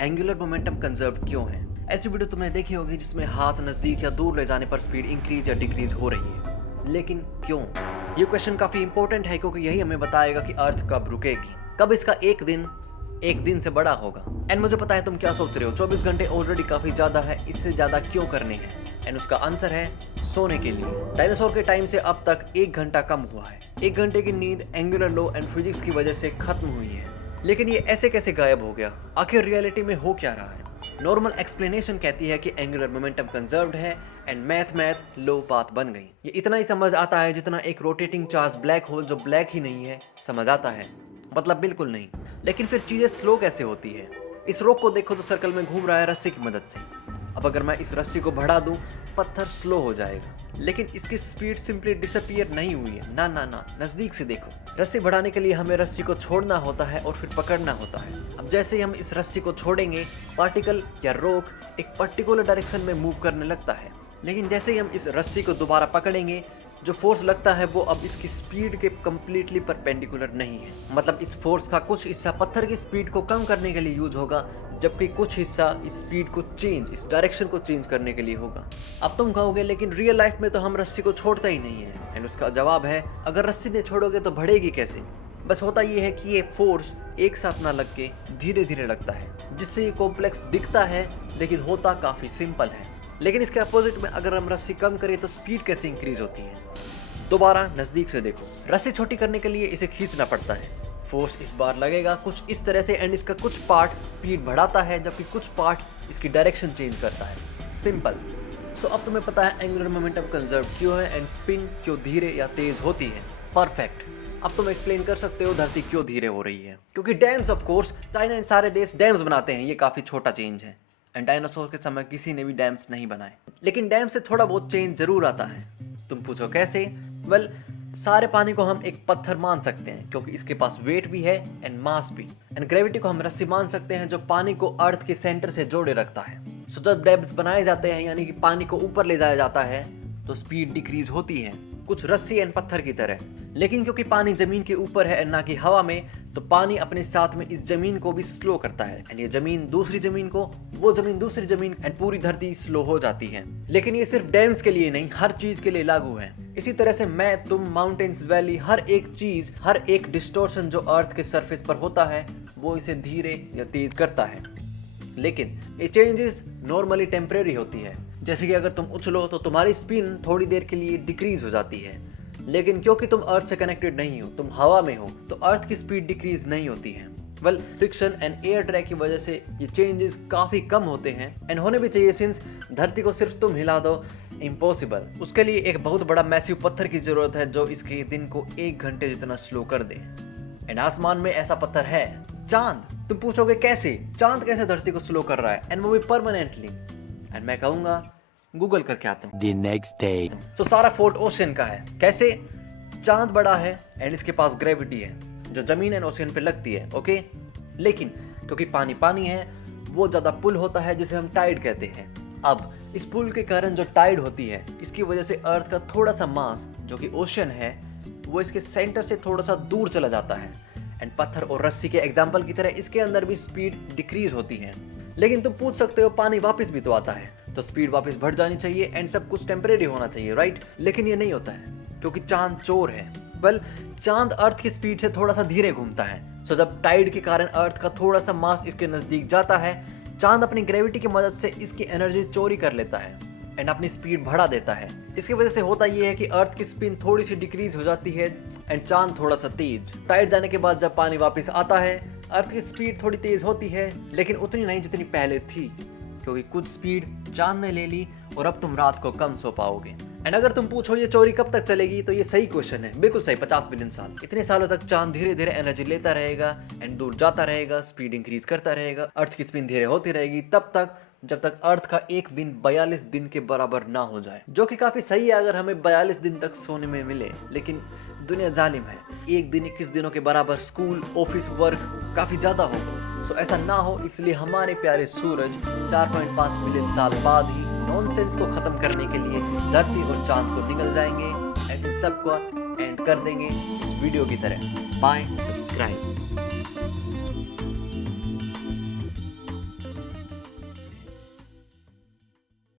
Angular momentum conserve क्यों है। ऐसी वीडियो तुमने देखी होगी जिसमें हाथ नजदीक या दूर ले जाने पर स्पीड इंक्रीज या डिक्रीज हो रही है, लेकिन क्यों? ये क्वेश्चन काफी इंपॉर्टेंट है क्योंकि यही हमें बताएगा कि अर्थ कब रुकेगी, कब इसका एक दिन से बड़ा होगा। एंड मुझे पता है तुम क्या सोच रहे हो, 24 घंटे ऑलरेडी काफी ज्यादा है, इससे ज्यादा क्यों करने हैं? एंड उसका आंसर है सोने के लिए। डायनासोर के टाइम से अब तक 1 घंटा कम हुआ है। 1 घंटे की नींद एंगुलर लॉ एंड फिजिक्स की वजह से खत्म हुई है, लेकिन ये ऐसे कैसे गायब हो गया? आखिर रियलिटी में हो क्या रहा है? नॉर्मल एक्सप्लेनेशन कहती है कि एंगुलर मोमेंटम कंजर्व्ड है एंड मैथ लो बात बन गई। ये इतना ही समझ आता है जितना एक रोटेटिंग चार्ज ब्लैक होल जो ब्लैक ही नहीं है समझ आता है, मतलब बिल्कुल नहीं। लेकिन फिर चीजें स्लो कैसे होती है? इस रॉक को देखो तो सर्कल में घूम रहा है रस्सी की मदद से। अब अगर मैं इस रस्सी को बढ़ा दूं, पत्थर स्लो हो जाएगा, लेकिन इसकी स्पीड सिंपली डिसअपीयर नहीं हुई है। ना ना ना, नजदीक से देखो। रस्सी बढ़ाने के लिए हमें रस्सी को छोड़ना होता है और फिर पकड़ना होता है। अब जैसे ही हम इस रस्सी को छोड़ेंगे, पार्टिकल या रॉक एक पर्टिकुलर डायरेक्शन में मूव करने लगता है, लेकिन जैसे ही हम इस रस्सी को दोबारा पकड़ेंगे, जो फोर्स लगता है वो अब इसकी स्पीड के कंप्लीटली परपेंडिकुलर नहीं है। मतलब इस फोर्स का कुछ हिस्सा पत्थर की स्पीड को कम करने के लिए यूज होगा, जबकि कुछ हिस्सा इस स्पीड को इस डायरेक्शन को चेंज करने के लिए होगा। अब तुम कहोगे लेकिन रियल लाइफ में तो हम रस्सी को छोड़ता ही नहीं है। एंड उसका जवाब है, अगर रस्सी ने छोड़ोगे तो बढ़ेगी कैसे? बस होता ये है कि ये फोर्स एक साथ ना लग के धीरे धीरे लगता है, जिससे ये कॉम्प्लेक्स दिखता है लेकिन होता काफी सिंपल है। लेकिन इसके अपोजिट में अगर हम रस्सी कम करें तो स्पीड कैसे इंक्रीज होती है? दोबारा नजदीक से देखो। रस्सी छोटी करने के लिए इसे खींचना पड़ता है। फोर्स इस बार लगेगा कुछ इस तरह से एंड इसका कुछ पार्ट स्पीड बढ़ाता है जबकि कुछ पार्ट इसकी डायरेक्शन चेंज करता है। सिंपल। सो अब तुम्हें पता है एंगुलर मोमेंटम कंजर्व क्यों है एंड स्पिन क्यों धीरे या तेज होती है। परफेक्ट। अब तुम एक्सप्लेन कर सकते हो धरती क्यों धीरे हो रही है। क्योंकि dams, of course, China and सारे देश डैम्स बनाते हैं, ये काफी छोटा चेंज है। एंड डायनासोर के समय किसी ने भी डैम्स नहीं बनाए, लेकिन डैम से थोड़ा बहुत चेंज जरूर आता है। तुम पूछो कैसे? वेल, सारे पानी को हम एक पत्थर मान सकते हैं क्योंकि इसके पास वेट भी है एंड मास भी। एंड ग्रेविटी को हम रस्सी मान सकते हैं जो पानी को अर्थ के सेंटर से जोड़े रखता है। सो जब डैम्स बनाए जाते हैं, यानी कि पानी को ऊपर ले जाया जाता है, तो स्पीड डिक्रीज होती है, कुछ रस्सी एंड पत्थर की तरह। लेकिन क्योंकि पानी जमीन के ऊपर है ना कि हवा में, तो पानी अपने साथ में इस जमीन को भी स्लो करता है। एंड ये जमीन दूसरी जमीन को, वो जमीन दूसरी जमीन, एंड पूरी धरती स्लो हो जाती है। लेकिन ये सिर्फ डैम्स के लिए नहीं, हर चीज के लिए लागू है। इसी तरह से मैं, तुम, माउंटेन्स, वैली, हर एक चीज, हर एक डिस्टॉर्शन जो अर्थ के सरफेस पर होता है, वो इसे धीरे या तेज करता है। लेकिन ये चेंजेस नॉर्मली टेम्परेरी होती है। जैसे कि अगर तुम उछलो तो तुम्हारी स्पिन थोड़ी देर के लिए डिक्रीज हो जाती है, लेकिन क्योंकि तुम अर्थ से कनेक्टेड नहीं हो, तुम हवा में हो, तो अर्थ की स्पीड डिक्रीज नहीं होती है। Well, friction and air drag की वजह से ये चेंजेस काफी कम होते हैं एंड होने भी चाहिए, सिंस धरती को सिर्फ तुम हिला दो, इम्पॉसिबल। उसके लिए एक बहुत बड़ा मैसिव पत्थर की जरूरत है जो इसके दिन को 1 घंटे जितना स्लो कर दे। एंड आसमान में ऐसा पत्थर है, चांद। तुम पूछोगे कैसे? चांद कैसे धरती को स्लो कर रहा है, एंड वो भी परमानेंटली? एंड मैं कहूंगा गूगल करके आता हूँ। The next day. तो सारा फोर्ट ओशियन का है। कैसे? चांद बड़ा है एंड इसके पास ग्रेविटी है जो जमीन एंड ओशियन पे लगती है, ओके। लेकिन क्योंकि पानी पानी है, वो ज्यादा पुल होता है जिसे हम टाइड कहते हैं। अब इस पुल के कारण जो टाइड होती है, इसकी वजह से अर्थ का थोड़ा सा मास जो कि ओशियन है, वो इसके सेंटर से थोड़ा सा दूर चला जाता है। एंड पत्थर और रस्सी के एग्जाम्पल की तरह इसके अंदर भी स्पीड डिक्रीज होती है। लेकिन तुम पूछ सकते हो पानी वापस भी तो आता है, तो स्पीड वापस बढ़ जानी चाहिए एंड सब कुछ टेम्परेरी होना चाहिए, राइट? लेकिन ये नहीं होता है क्योंकि चांद चोर है। वेल, चांद अर्थ की स्पीड से थोड़ा सा धीरे घूमता है। सो जब टाइड के कारण अर्थ का थोड़ा सा मास इसके नजदीक जाता है, चांद अपनी ग्रेविटी की मदद से इसकी एनर्जी चोरी कर लेता है एंड अपनी स्पीड बढ़ा देता है। इसकी वजह से होता यह है कि अर्थ की स्पिन थोड़ी सी डिक्रीज हो जाती है एंड चांद थोड़ा सा तेज। टाइड जाने के बाद जब पानी वापस आता है, अर्थ की स्पीड थोड़ी तेज होती है, लेकिन उतनी नहीं जितनी पहले थी, क्योंकि कुछ स्पीड चांद ने ले ली और अब तुम रात को कम सो पाओगे। एंड अगर तुम पूछो ये चोरी कब तक चलेगी, तो ये सही क्वेश्चन है, बिल्कुल सही। 50 बिलियन साल। इतने सालों तक चांद धीरे धीरे एनर्जी लेता रहेगा एंड दूर जाता रहेगा, स्पीड इंक्रीज करता रहेगा, अर्थ की स्पिन धीरे होती रहेगी, तब तक जब तक अर्थ का एक दिन 42 दिन के बराबर ना हो जाए, जो कि काफी सही है अगर हमें 42 दिन तक सोने में मिले। लेकिन दुनिया जालिम है, एक दिन 21 दिनों के बराबर स्कूल, ऑफिस, वर्क काफी ज्यादा होगा। सो ऐसा ना हो, इसलिए हमारे प्यारे सूरज 4.5 बिलियन साल बाद ही नॉनसेंस को खत्म करने के लिए धरती और चांद को निकल जाएंगे एंड इन सबको एंड कर देंगे इस वीडियो की तरह। Bye, subscribe.